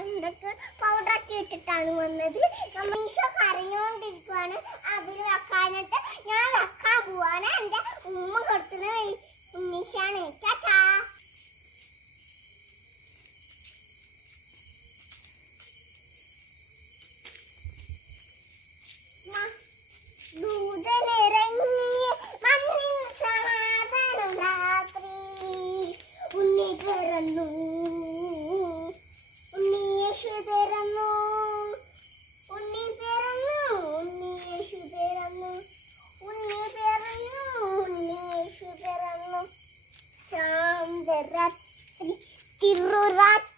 എന്തൊക്കെ പൗഡറൊക്കെ ഇട്ടിട്ടാണ് വന്നത്. ഈശോ കരഞ്ഞുകൊണ്ടിരിക്കുവാണ്. അതിൽ വെക്കാനായിട്ട് ഞാൻ വെക്കാൻ പോവാണ്. എൻ്റെ ഉമ്മ കൊടുക്കുന്ന ഉണ്ണീശാണ്. ചാച്ചാ. Tirurat